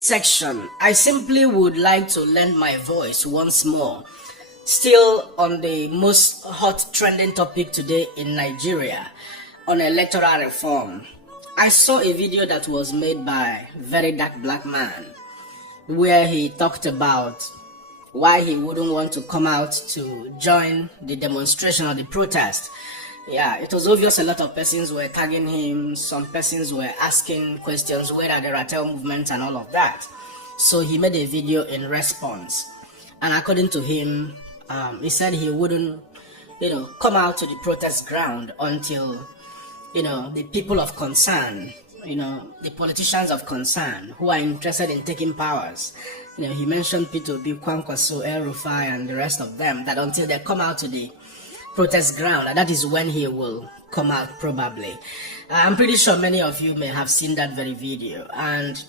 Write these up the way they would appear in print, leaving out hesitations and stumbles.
Section, I simply would like to lend my voice once more, still on the most hot trending topic today in Nigeria, on electoral reform. I saw a video that was made by Verydarkman where he talked about why he wouldn't want to come out to join the demonstration or the protest. Yeah, it was obvious a lot of persons were tagging him, some persons were asking questions, where are the Ratel movements and all of that. So he made a video in response. And according to him, he said he wouldn't, come out to the protest ground until, the people of concern, the politicians of concern who are interested in taking powers. He mentioned P2B, Kwankwaso, El Rufai, and the rest of them, that until they come out to the protest ground, and that is when he will come out probably. I'm pretty sure many of you may have seen that very video, and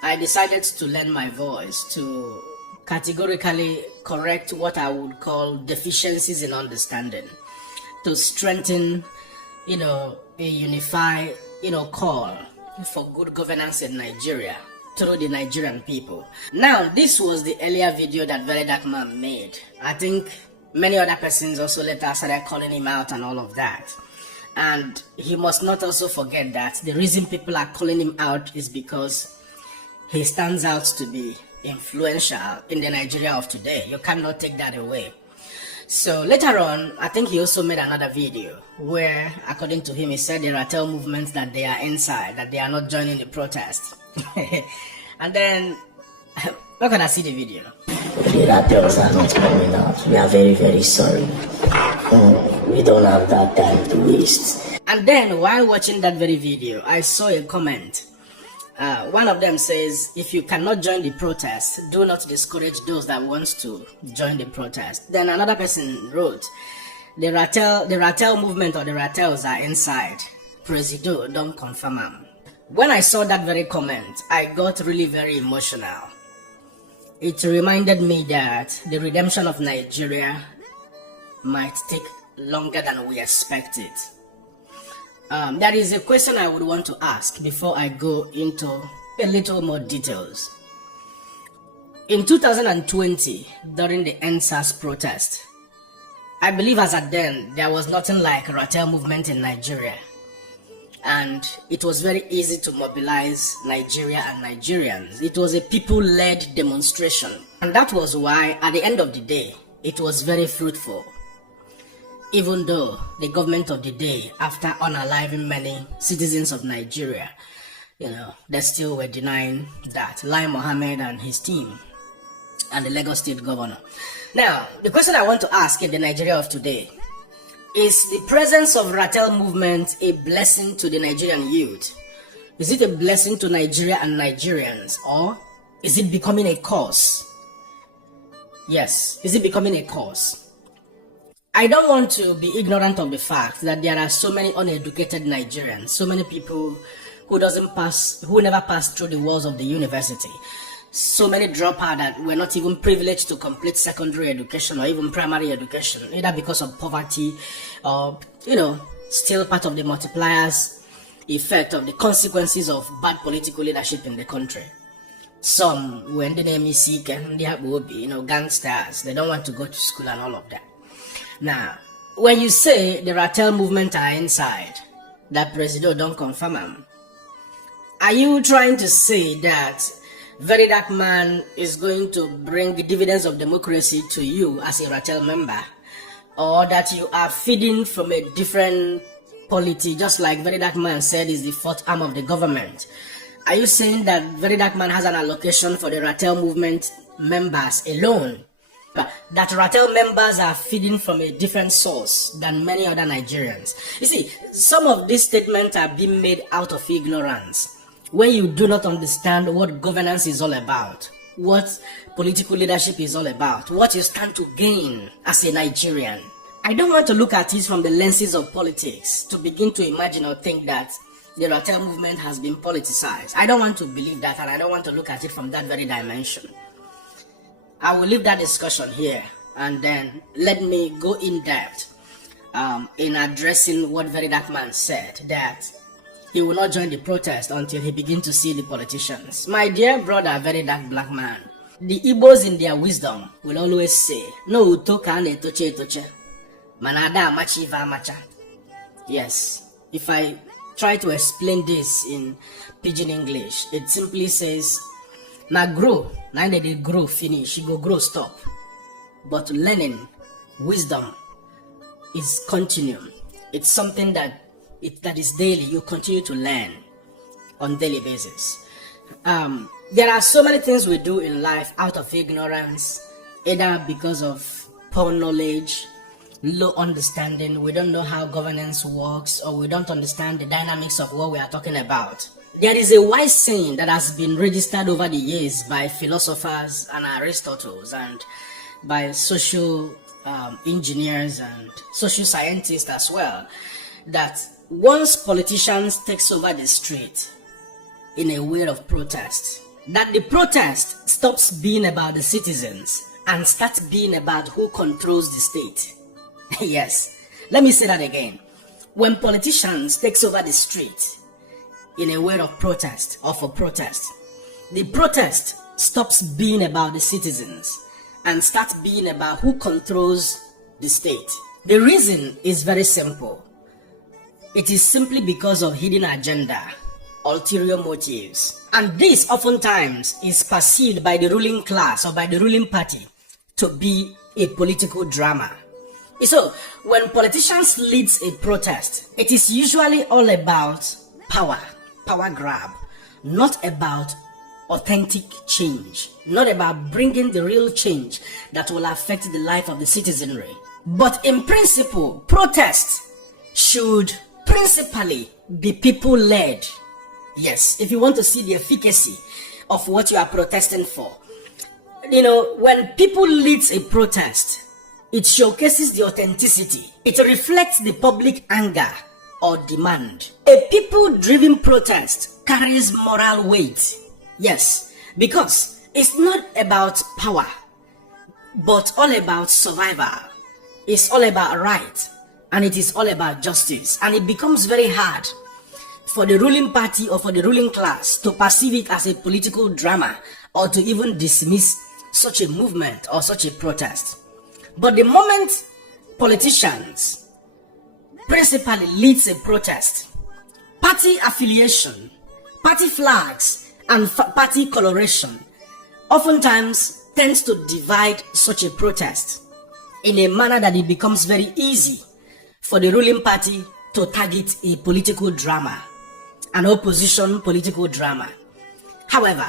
I decided to lend my voice to categorically correct what I would call deficiencies in understanding, to strengthen, a unified, call for good governance in Nigeria through the Nigerian people. Now, this was the earlier video that Verydarkman made. I think many other persons also later started calling him out and all of that. And he must not also forget that the reason people are calling him out is because he stands out to be influential in the Nigeria of today. You cannot take that away. So later on, I think he also made another video where, according to him, he said the Ratel movement that they are inside, that they are not joining the protest. And then, look at see the video. The Ratels are not coming out. We are very, very sorry. We don't have that time to waste. And then, while watching that very video, I saw a comment. One of them says, if you cannot join the protest, do not discourage those that wants to join the protest. Then another person wrote, the Ratel movement or the Ratels are inside. Presido, don't confirm them. When I saw that very comment, I got really very emotional. It reminded me that the redemption of Nigeria might take longer than we expected. There is a question I would want to ask before I go into a little more details. In 2020, during the SARs protest, I believe as at then, there was nothing like Ratel movement in Nigeria. And it was very easy to mobilize Nigeria and Nigerians. It was a people-led demonstration. And that was why, at the end of the day, it was very fruitful. Even though the government of the day, after unaliving many citizens of Nigeria, they still were denying that. Lai Mohammed and his team, and the Lagos State governor. Now, the question I want to ask in the Nigeria of today, is the presence of Ratel movement a blessing to the Nigerian youth? Is it a blessing to Nigeria and Nigerians, or is it becoming a curse? Yes, is it becoming a curse? I don't want to be ignorant of the fact that there are so many uneducated Nigerians, so many people who never passed through the walls of the university, so many dropouts that were not even privileged to complete secondary education or even primary education, either because of poverty or, still part of the multipliers effect of the consequences of bad political leadership in the country. Some were in the name seek and they will be, gangsters. They don't want to go to school and all of that. Now, when you say the Ratel movement are inside, that Presido don't confirm them, are you trying to say that Verydarkman is going to bring the dividends of democracy to you as a Ratel member, or that you are feeding from a different polity, just like Verydarkman said is the fourth arm of the government? Are you saying that Verydarkman has an allocation for the Ratel movement members alone? That Ratel members are feeding from a different source than many other Nigerians? You see, some of these statements are being made out of ignorance. When you do not understand what governance is all about, what political leadership is all about, what you stand to gain as a Nigerian. I don't want to look at it from the lenses of politics to begin to imagine or think that the Ratel movement has been politicized. I don't want to believe that, and I don't want to look at it from that very dimension. I will leave that discussion here, and then let me go in depth in addressing what Verydarkman said, that he will not join the protest until he begins to see the politicians. My dear brother, very dark black man, the Igbos in their wisdom will always say, no uto ka na-etoche etoche, mana ada amachi ife amacha. Yes, if I try to explain this in pidgin English, it simply says, na grow, na they grow finish, you go grow stop. But learning, wisdom is continuum. It's something that is daily. You continue to learn on daily basis. There are so many things we do in life out of ignorance, either because of poor knowledge, low understanding, we don't know how governance works, or we don't understand the dynamics of what we are talking about. There is a wise saying that has been registered over the years by philosophers and Aristotle and by social engineers and social scientists as well, that once politicians takes over the street in a way of protest, that the protest stops being about the citizens and starts being about who controls the state. Yes, let me say that again. When politicians takes over the street in a way of protest or for protest, the protest stops being about the citizens and starts being about who controls the state. The reason is very simple. It is simply because of hidden agenda, ulterior motives. And this oftentimes is perceived by the ruling class or by the ruling party to be a political drama. So, when politicians lead a protest, it is usually all about power grab, not about authentic change, not about bringing the real change that will affect the life of the citizenry. But in principle, protest should principally be people-led. Yes, if you want to see the efficacy of what you are protesting for. When people lead a protest, it showcases the authenticity. It reflects the public anger or demand. A people-driven protest carries moral weight. Yes, because it's not about power, but all about survival. It's all about right, and it is all about justice. And it becomes very hard for the ruling party or for the ruling class to perceive it as a political drama or to even dismiss such a movement or such a protest. But the moment politicians principally leads a protest, party affiliation, party flags, and party coloration oftentimes tends to divide such a protest in a manner that it becomes very easy for the ruling party to target a political drama, an opposition political drama. However,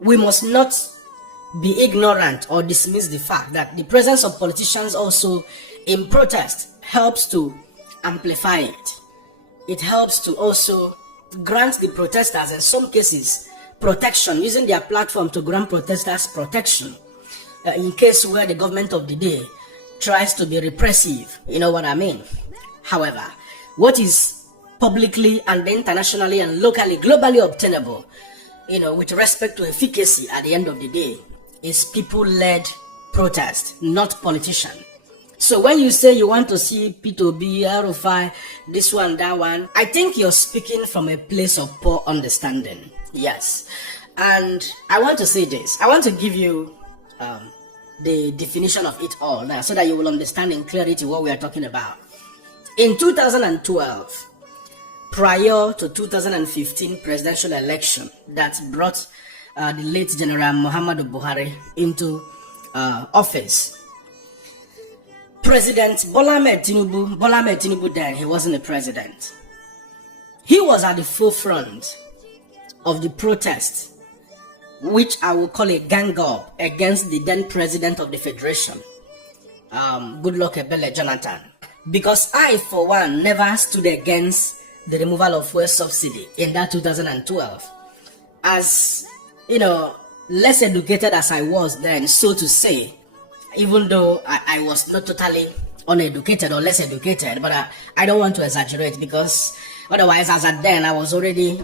we must not be ignorant or dismiss the fact that the presence of politicians also in protest helps to amplify it. It helps to also grant the protesters, in some cases, protection, using their platform to grant protesters protection in case where the government of the day tries to be repressive. You know what I mean? However, what is publicly and internationally and locally, globally obtainable, with respect to efficacy at the end of the day, is people-led protest, not politician. So when you say you want to see P2B, RFI, this one, that one, I think you're speaking from a place of poor understanding. Yes. And I want to say this. I want to give you the definition of it all now so that you will understand in clarity what we are talking about. In 2012, prior to 2015 presidential election that brought the late General Muhammadu Buhari into office, President Bola Ahmed Tinubu then, he wasn't a president. He was at the forefront of the protest, which I will call a gang up against the then president of the federation, Goodluck Ebele Jonathan. Because I, for one, never stood against the removal of fuel subsidy in that 2012. As, less educated as I was then, so to say, even though I was not totally uneducated or less educated, but I don't want to exaggerate, because otherwise, as at then, I was already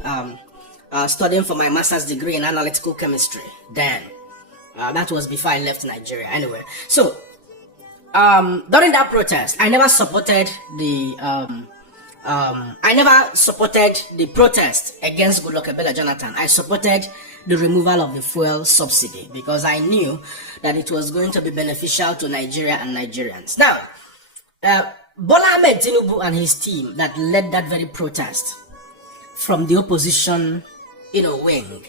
studying for my master's degree in analytical chemistry then. That was before I left Nigeria. Anyway, so during that protest, I never supported the I never supported the protest against Goodluck Ebele Jonathan. I supported the removal of the fuel subsidy because I knew that it was going to be beneficial to Nigeria and Nigerians. Now, Bola Ahmed Tinubu and his team that led that very protest from the opposition, wing,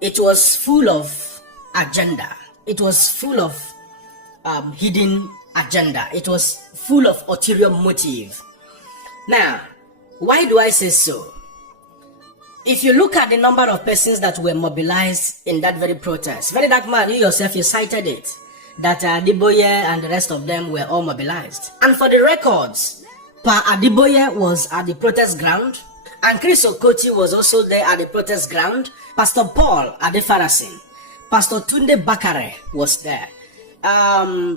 it was full of agenda. It was full of hidden agenda. It was full of ulterior motive. Now, why do I say so? If you look at the number of persons that were mobilized in that very protest, Verydarkman, you yourself, you cited it, that Adiboye and the rest of them were all mobilized. And for the records, Pa Adiboye was at the protest ground, and Chris Okoti was also there at the protest ground. Pastor Paul Adefarasin, Pastor Tunde Bakare was there.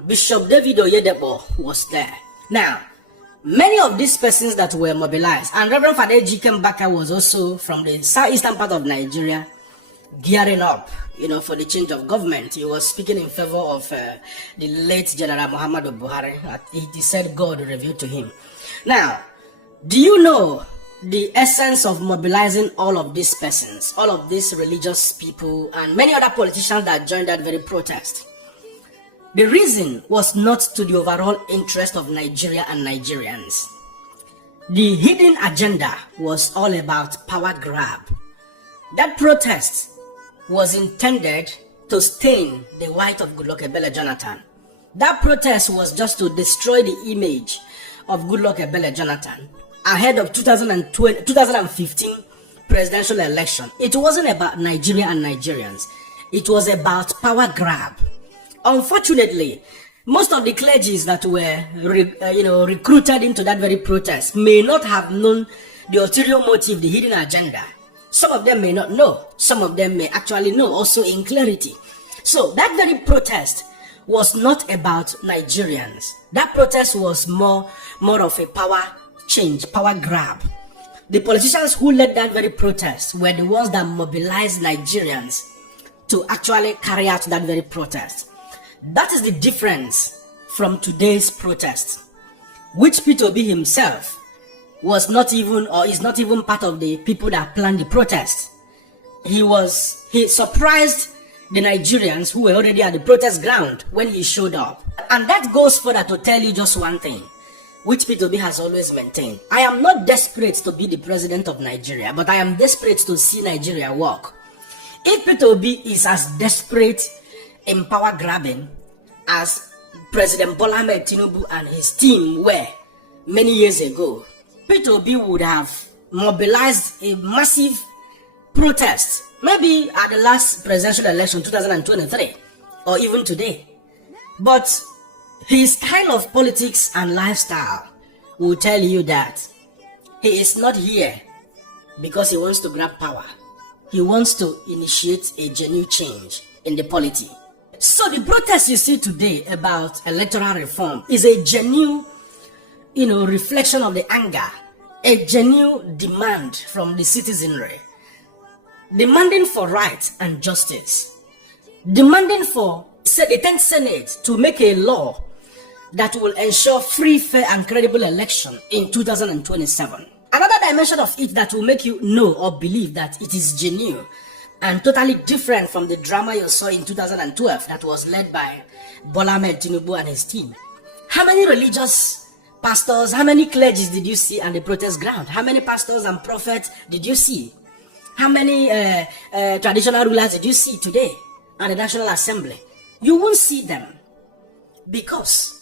Bishop David Oyedepo was there. Now, many of these persons that were mobilized, and Reverend Father Jikem Baka was also from the southeastern part of Nigeria, gearing up, for the change of government. He was speaking in favor of the late General Muhammadu Buhari. He said God revealed to him. Now, do you know the essence of mobilizing all of these persons, all of these religious people, and many other politicians that joined that very protest? The reason was not to the overall interest of Nigeria and Nigerians. The hidden agenda was all about power grab. That protest was intended to stain the white of Goodluck Ebele Jonathan. That protest was just to destroy the image of Goodluck Ebele Jonathan ahead of 2015 presidential election. It wasn't about Nigeria and Nigerians. It was about power grab. Unfortunately, most of the clergies that were recruited into that very protest may not have known the ulterior motive, the hidden agenda. Some of them may not know. Some of them may actually know, also in clarity. So that very protest was not about Nigerians. That protest was more of a power change, power grab. The politicians who led that very protest were the ones that mobilized Nigerians to actually carry out that very protest. That is the difference from today's protest, which Peter Obi himself was not even, or is not even part of the people that planned the protest. He surprised the Nigerians who were already at the protest ground when he showed up. And that goes further to tell you just one thing, which Peter Obi has always maintained. I am not desperate to be the president of Nigeria, but I am desperate to see Nigeria work. If Peter Obi is as desperate in power grabbing as President Bola Ahmed Tinubu and his team were many years ago, Peter Obi would have mobilized a massive protest, maybe at the last presidential election 2023 or even today. But his style of politics and lifestyle will tell you that he is not here because he wants to grab power. He wants to initiate a genuine change in the polity. So the protest you see today about electoral reform is a genuine, reflection of the anger, a genuine demand from the citizenry, demanding for right and justice, demanding for the 10th Senate to make a law that will ensure free, fair, and credible election in 2027. Another dimension of it that will make you know or believe that it is genuine and totally different from the drama you saw in 2012 that was led by Bola Ahmed Tinubu and his team. How many religious pastors, how many clergies did you see on the protest ground? How many pastors and prophets did you see? How many traditional rulers did you see today at the National Assembly? You won't see them because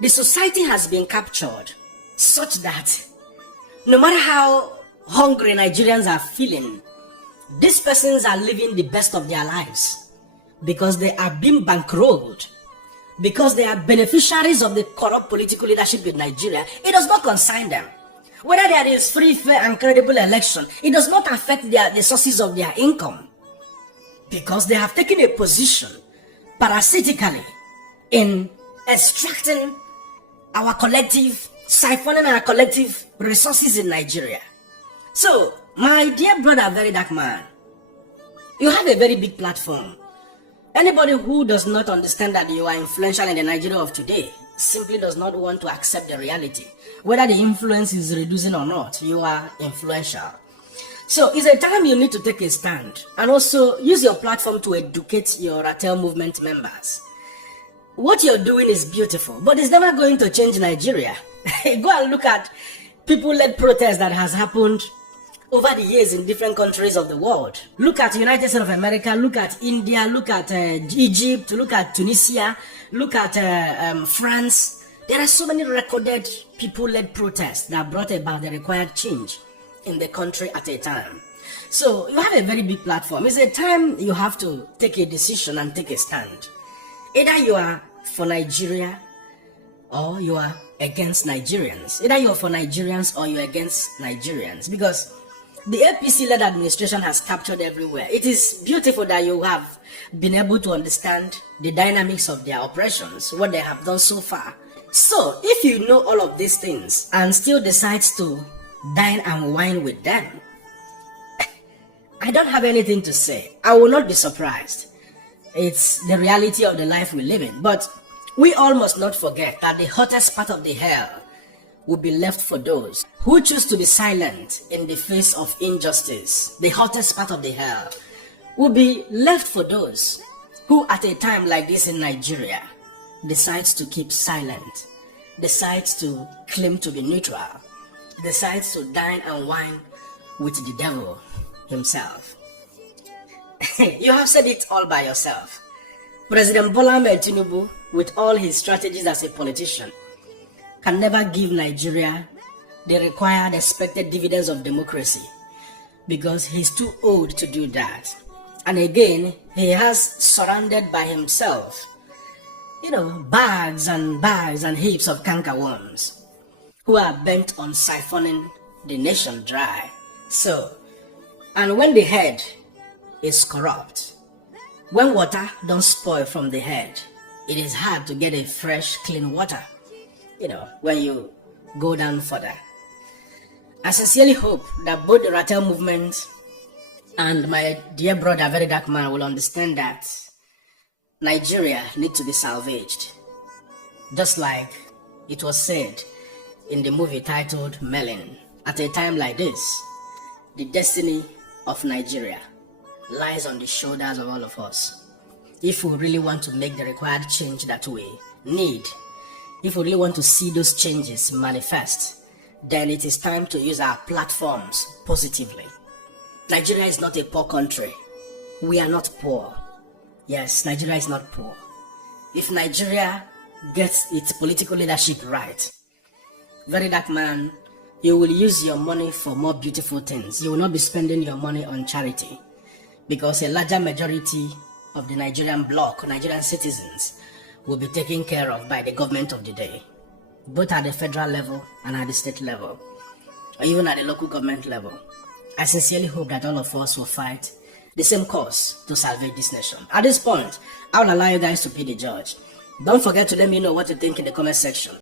the society has been captured such that no matter how hungry Nigerians are feeling, these persons are living the best of their lives because they are being bankrolled, because they are beneficiaries of the corrupt political leadership in Nigeria. It does not concern them. Whether there is free, fair, and credible election, it does not affect the sources of their income because they have taken a position parasitically in extracting our collective, siphoning our collective resources in Nigeria. So, my dear brother Verydarkman, you have a very big platform. Anybody who does not understand that you are influential in the Nigeria of today simply does not want to accept the reality. Whether the influence is reducing or not, you are influential. So it's a time you need to take a stand and also use your platform to educate your Ratel movement members. What you're doing is beautiful, but it's never going to change Nigeria. Go and look at people-led protests that has happened over the years in different countries of the world. Look at the United States of America, look at India, look at Egypt, look at Tunisia, look at France. There are so many recorded people-led protests that brought about the required change in the country at a time. So you have a very big platform. It's a time you have to take a decision and take a stand. Either you are for Nigeria or you are against Nigerians. Either you're for Nigerians or you're against Nigerians, because the APC-led administration has captured everywhere. It is beautiful that you have been able to understand the dynamics of their operations, what they have done so far. So, if you know all of these things and still decides to dine and wine with them, I don't have anything to say. I will not be surprised. It's the reality of the life we live in. But we all must not forget that the hottest part of the hell will be left for those who choose to be silent in the face of injustice. The hottest part of the hell will be left for those who at a time like this in Nigeria decides to keep silent, decides to claim to be neutral, decides to dine and wine with the devil himself. You have said it all by yourself. President Bola Ahmed Tinubu, with all his strategies as a politician, can never give Nigeria the required expected dividends of democracy because he's too old to do that. And again, he has surrounded by himself, bags and heaps of cankerworms who are bent on siphoning the nation dry. So, and when the head is corrupt, when water don't spoil from the head, it is hard to get a fresh, clean water, when you go down further. I sincerely hope that both the Ratel movement and my dear brother Verydarkman will understand that Nigeria needs to be salvaged. Just like it was said in the movie titled Melon, at a time like this, the destiny of Nigeria lies on the shoulders of all of us. If we really want to make the required change that we need, if we really want to see those changes manifest, then it is time to use our platforms positively. Nigeria is not a poor country. We are not poor. Yes, Nigeria is not poor. If Nigeria gets its political leadership right, Verydarkman, you will use your money for more beautiful things. You will not be spending your money on charity, because a larger majority of the Nigerian bloc, Nigerian citizens, will be taken care of by the government of the day, both at the federal level and at the state level, or even at the local government level. I sincerely hope that all of us will fight the same cause to salvage this nation. At this point, I will allow you guys to be the judge. Don't forget to let me know what you think in the comment section.